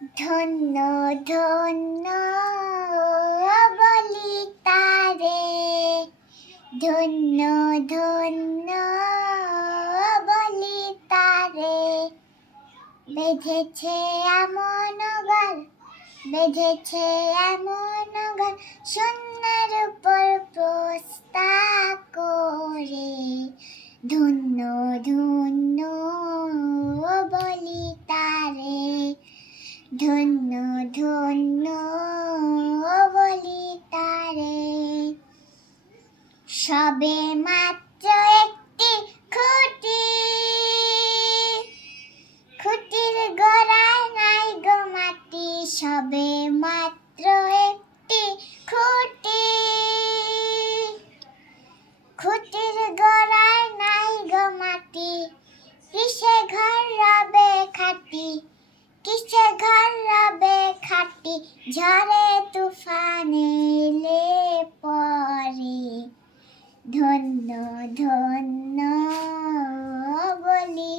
ধন্য ধন্য বলি তারে, ধন্য ধন্য বলি তারে। বেঁধেছে এমন গাল, বেঁধেছে এমন গাল, শূন্যের উপর প্রস্তা করে। ধন্য ধন্য বলি তারে, ধন্য ধন্য বলি তারে। সবে মাত্র একটি খুঁটি, খুঁটির গোড়ায় নাই গো মাটি। সবে মাত্র একটি খুঁটি, খুঁটির গোড়ায় নাই গো মাটি। কিসে ঘর রবে খাটি, কিসে ঘর রবে খাটি, ঝড়ে তুফানে এলে পরে। ধন্য ধন্য বলি